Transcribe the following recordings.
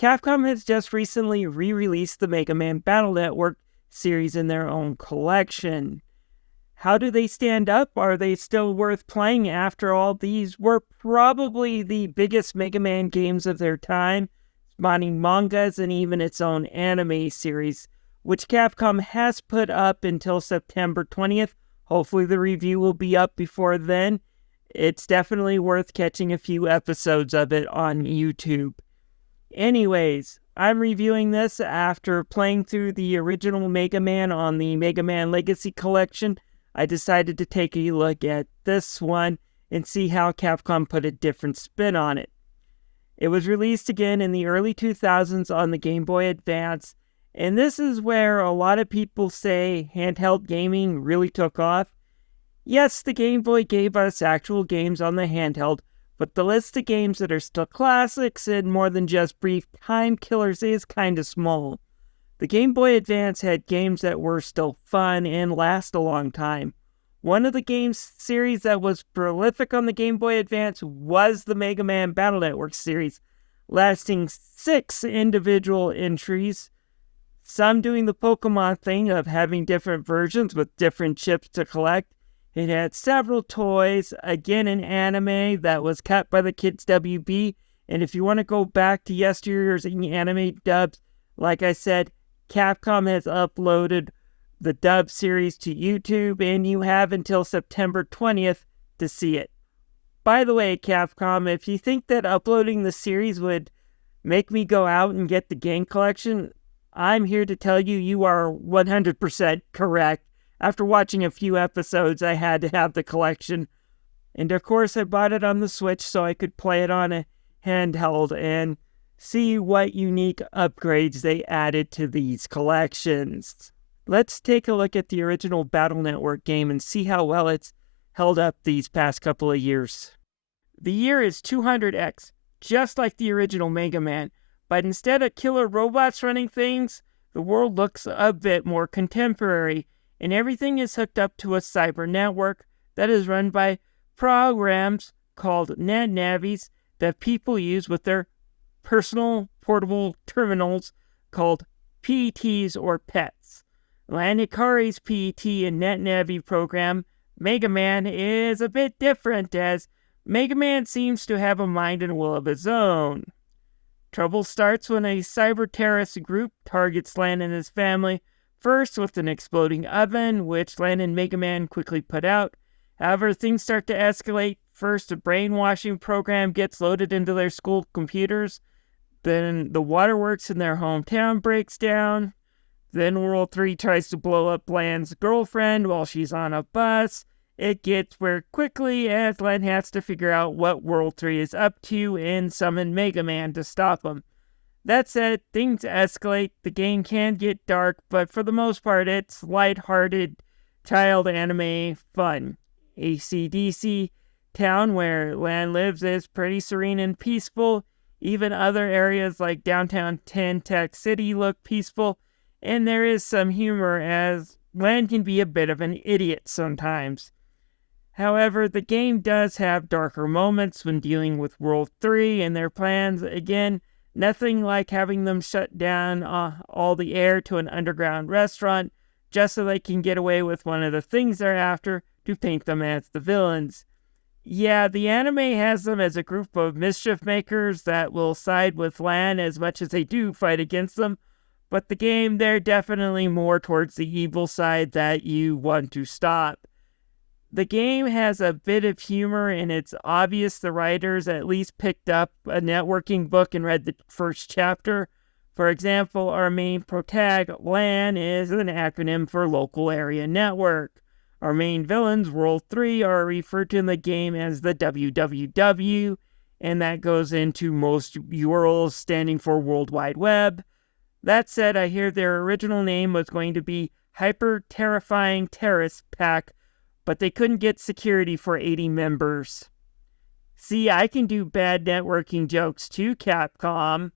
Capcom has just recently re-released the Mega Man Battle Network series in their own collection. How do they stand up? Are they still worth playing after all? These were probably the biggest Mega Man games of their time, spawning mangas and even its own anime series, which Capcom has put up until September 20th. Hopefully the review will be up before then. It's definitely worth catching a few episodes of it on YouTube. Anyways, I'm reviewing this after playing through the original Mega Man on the Mega Man Legacy Collection. I decided to take a look at this one and see how Capcom put a different spin on it. It was released again in the early 2000s on the Game Boy Advance, and this is where a lot of people say handheld gaming really took off. Yes, the Game Boy gave us actual games on the handheld, but the list of games that are still classics and more than just brief time killers is kind of small. The Game Boy Advance had games that were still fun and last a long time. One of the games series that was prolific on the Game Boy Advance was the Mega Man Battle Network series, lasting 6 individual entries, some doing the Pokemon thing of having different versions with different chips to collect. It had several toys, again an anime that was cut by the Kids WB, and if you want to go back to yesteryear's anime dubs, like I said, Capcom has uploaded the dub series to YouTube, and you have until September 20th to see it. By the way, Capcom, if you think that uploading the series would make me go out and get the game collection, I'm here to tell you you are 100% correct. After watching a few episodes, I had to have the collection. And of course, I bought it on the Switch so I could play it on a handheld and see what unique upgrades they added to these collections. Let's take a look at the original Battle Network game and see how well it's held up these past couple of years. The year is 200X, just like the original Mega Man, but instead of killer robots running things, the world looks a bit more contemporary, and everything is hooked up to a cyber network that is run by programs called Net Navis that people use with their personal portable terminals called PETs or PETs. Like Hikari's PET and Net Navi program, Mega Man is a bit different, as Mega Man seems to have a mind and will of his own. Trouble starts when a cyber-terrorist group targets Lan and his family, first with an exploding oven, which Lan and Mega Man quickly put out. However, things start to escalate. First, a brainwashing program gets loaded into their school computers. Then the waterworks in their hometown breaks down. Then World 3 tries to blow up Lan's girlfriend while she's on a bus. It gets weird quickly as Lan has to figure out what World 3 is up to and summon Mega Man to stop him. That said, things escalate, the game can get dark, but for the most part it's light-hearted child anime fun. AC/DC town where Lan lives is pretty serene and peaceful. Even other areas like downtown Tech City look peaceful, and there is some humor as Lan can be a bit of an idiot sometimes. However, the game does have darker moments when dealing with World 3 and their plans. Again, nothing like having them shut down all the air to an underground restaurant just so they can get away with one of the things they're after, to paint them as the villains. Yeah, the anime has them as a group of mischief makers that will side with Lan as much as they do fight against them, but the game, they're definitely more towards the evil side that you want to stop. The game has a bit of humor, and it's obvious the writers at least picked up a networking book and read the first chapter. For example, our main protag, LAN, is an acronym for Local Area Network. Our main villains, World 3, are referred to in the game as the WWW, and that goes into most URLs standing for World Wide Web. That said, I hear their original name was going to be Hyper Terrifying Terrorist Pack, but they couldn't get security for 80 members. See, I can do bad networking jokes too, Capcom.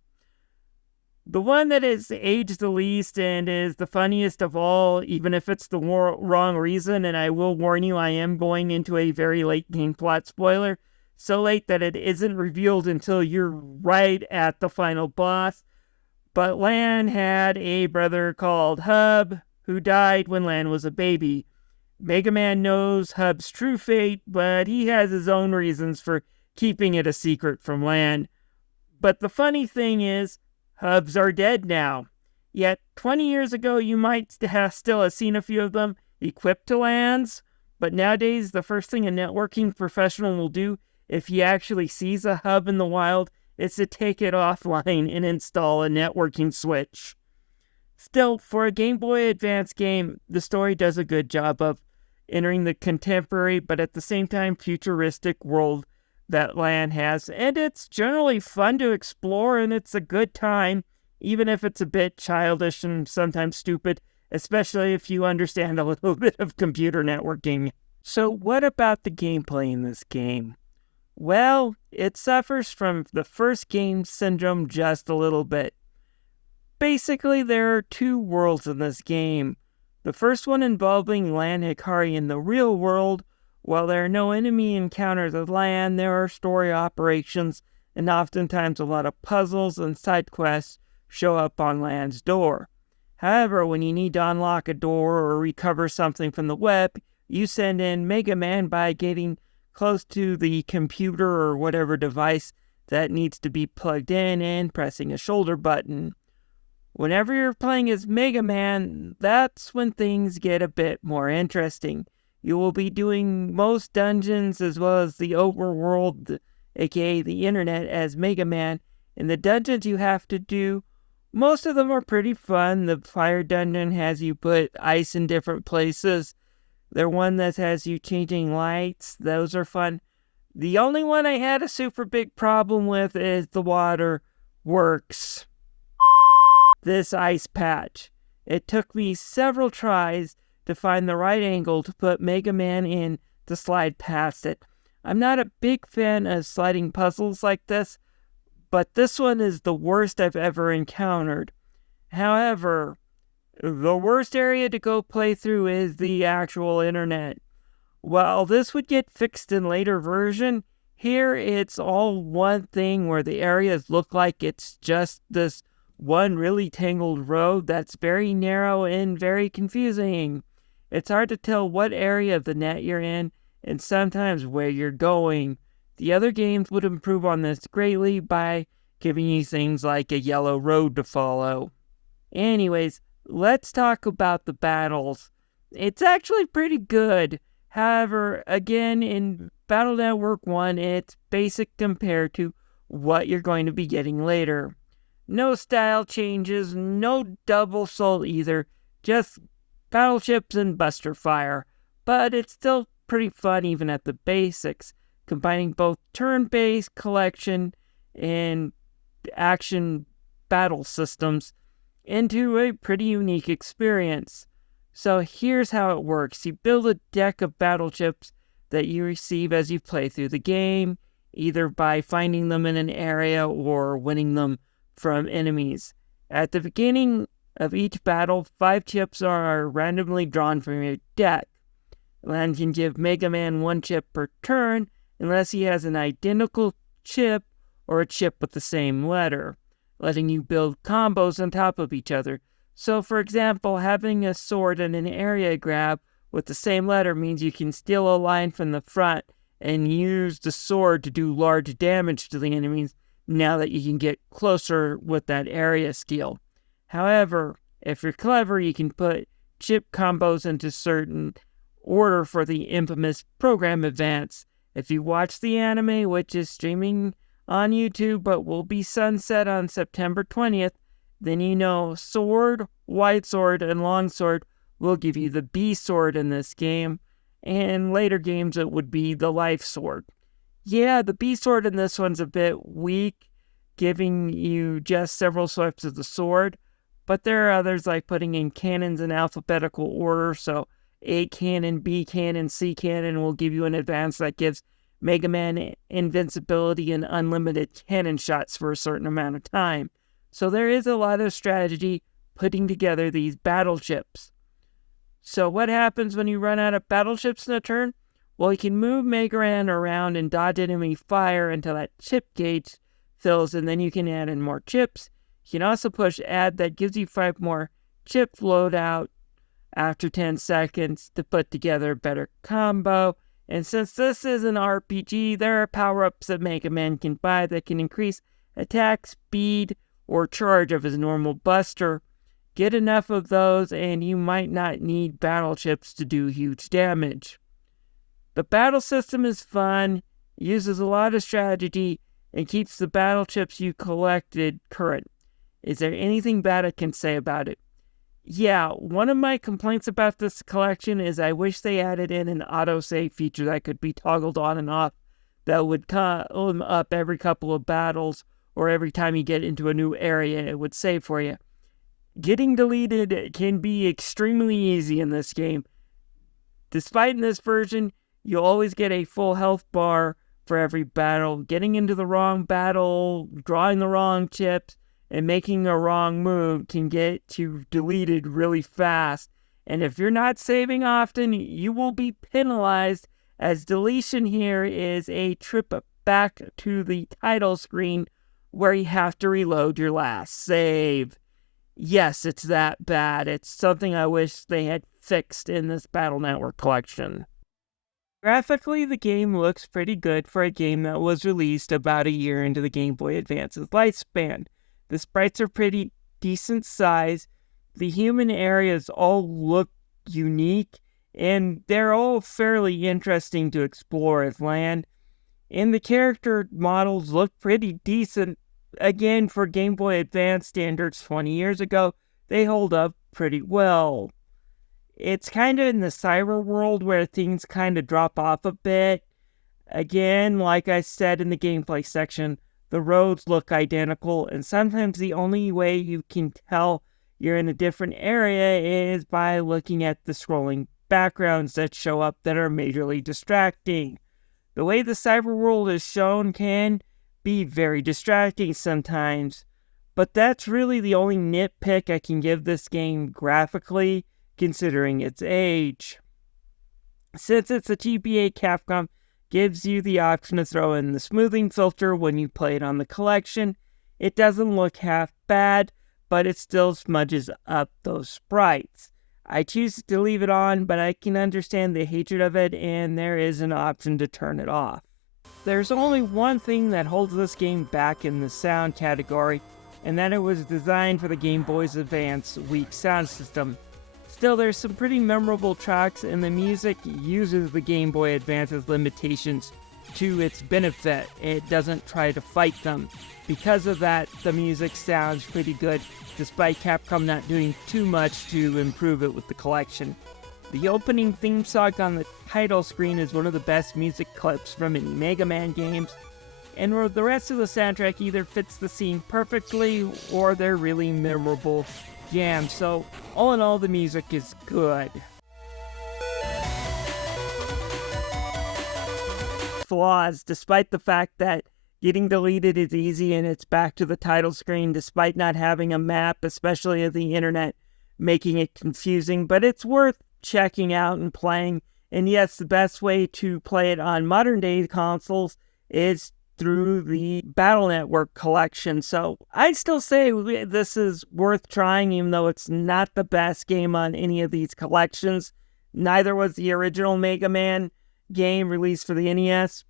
The one that is aged the least and is the funniest of all, even if it's the wrong reason, and I will warn you, I am going into a very late game plot spoiler, so late that it isn't revealed until you're right at the final boss. But Lan had a brother called Hub who died when Lan was a baby. Megaman knows Hub's true fate, but he has his own reasons for keeping it a secret from Lan. But the funny thing is, Hubs are dead now. Yet 20 years ago, you might still have seen a few of them equipped to Lan's. But nowadays, the first thing a networking professional will do if he actually sees a hub in the wild is to take it offline and install a networking switch. Still, for a Game Boy Advance game, the story does a good job of entering the contemporary but at the same time futuristic world that Lan has, and it's generally fun to explore and it's a good time, even if it's a bit childish and sometimes stupid, especially if you understand a little bit of computer networking. So what about the gameplay in this game? Well, it suffers from the first game syndrome just a little bit. Basically, there are two worlds in this game. The first one involving Lan Hikari in the real world. While there are no enemy encounters at Lan, there are story operations, and oftentimes a lot of puzzles and side quests show up on Lan's door. However, when you need to unlock a door or recover something from the web, you send in Megaman by getting close to the computer or whatever device that needs to be plugged in and pressing a shoulder button. Whenever you're playing as Megaman, that's when things get a bit more interesting. You will be doing most dungeons as well as the overworld, aka the internet, as Megaman. And the dungeons you have to do, most of them are pretty fun. The fire dungeon has you put ice in different places. There's one that has you changing lights. Those are fun. The only one I had a super big problem with is the water works. This ice patch. It took me several tries to find the right angle to put Megaman in to slide past it. I'm not a big fan of sliding puzzles like this, but this one is the worst I've ever encountered. However, the worst area to go play through is the actual internet. While this would get fixed in later version, here it's all one thing where the areas look like it's just this one really tangled road that's very narrow and very confusing. It's hard to tell what area of the net you're in and sometimes where you're going. The other games would improve on this greatly by giving you things like a yellow road to follow. Anyways, let's talk about the battles. It's actually pretty good. However, again, in Battle Network 1, it's basic compared to what you're going to be getting later. No style changes, no double soul either, just battleships and buster fire. But it's still pretty fun even at the basics, combining both turn-based collection and action battle systems into a pretty unique experience. So here's how it works. You build a deck of battleships that you receive as you play through the game, either by finding them in an area or winning them from enemies. At the beginning of each battle, 5 chips are randomly drawn from your deck. Lan can give Megaman 1 chip per turn unless he has an identical chip or a chip with the same letter, letting you build combos on top of each other. So, for example, having a sword and an area grab with the same letter means you can steal a line from the front and use the sword to do large damage to the enemies now that you can get closer with that area steal. However, if you're clever, you can put chip combos into certain order for the infamous program advance. If you watch the anime, which is streaming on YouTube but will be sunset on September 20th, then you know sword, wide sword, and long sword will give you the B sword in this game, and later games it would be the life sword. Yeah, the B sword in this one's a bit weak, giving you just several swipes of the sword, but there are others like putting in cannons in alphabetical order, so A cannon, B cannon, C cannon will give you an advance that gives Megaman invincibility and unlimited cannon shots for a certain amount of time. So there is a lot of strategy putting together these battleships. So what happens when you run out of battleships in a turn? Well, you can move Megaman around and dodge enemy fire until that chip gauge fills, and then you can add in more chips. You can also push add, that gives you 5 more chip loadout after 10 seconds to put together a better combo. And since this is an RPG, there are power-ups that Mega Man can buy that can increase attack, speed, or charge of his normal buster. Get enough of those and you might not need battle chips to do huge damage. The battle system is fun, uses a lot of strategy, and keeps the battle chips you collected current. Is there anything bad I can say about it? Yeah, one of my complaints about this collection is I wish they added in an autosave feature that could be toggled on and off that would come up every couple of battles or every time you get into a new area. It would save for you. Getting deleted can be extremely easy in this game. Despite in this version, you'll always get a full health bar for every battle. Getting into the wrong battle, drawing the wrong chips, and making a wrong move can get you deleted really fast. And if you're not saving often, you will be penalized, as deletion here is a trip back to the title screen where you have to reload your last save. Yes, it's that bad. It's something I wish they had fixed in this Battle Network collection. Graphically, the game looks pretty good for a game that was released about a year into the Game Boy Advance's lifespan. The sprites are pretty decent size, the human areas all look unique, and they're all fairly interesting to explore as land. And the character models look pretty decent. Again, for Game Boy Advance standards 20 years ago, they hold up pretty well. It's kind of in the cyber world where things kind of drop off a bit. Again, like I said in the gameplay section, the roads look identical, and sometimes the only way you can tell you're in a different area is by looking at the scrolling backgrounds that show up that are majorly distracting. The way the cyber world is shown can be very distracting sometimes, but that's really the only nitpick I can give this game graphically, considering its age. Since it's a GBA, Capcom gives you the option to throw in the smoothing filter when you play it on the collection. It doesn't look half bad, but it still smudges up those sprites. I choose to leave it on, but I can understand the hatred of it, and there is an option to turn it off. There's only one thing that holds this game back in the sound category, and that it was designed for the Game Boy's Advance weak sound system. Still, there's some pretty memorable tracks, and the music uses the Game Boy Advance's limitations to its benefit. It doesn't try to fight them. Because of that, the music sounds pretty good, despite Capcom not doing too much to improve it with the collection. The opening theme song on the title screen is one of the best music clips from any Mega Man games, and the rest of the soundtrack either fits the scene perfectly or they're really memorable jams, so all in all, the music is good. Flaws, despite the fact that getting deleted is easy and it's back to the title screen despite not having a map, especially of the internet, making it confusing, but it's worth checking out and playing. And yes, the best way to play it on modern day consoles is through the Battle Network collection. So I'd still say this is worth trying, even though it's not the best game on any of these collections. Neither was the original Mega Man game released for the NES,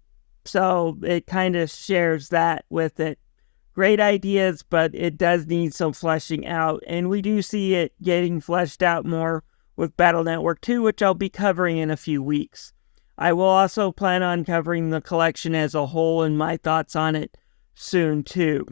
so it kind of shares that with it. Great ideas, but it does need some fleshing out, and we do see it getting fleshed out more with Battle Network 2, which I'll be covering in a few weeks. I will also plan on covering the collection as a whole and my thoughts on it soon too.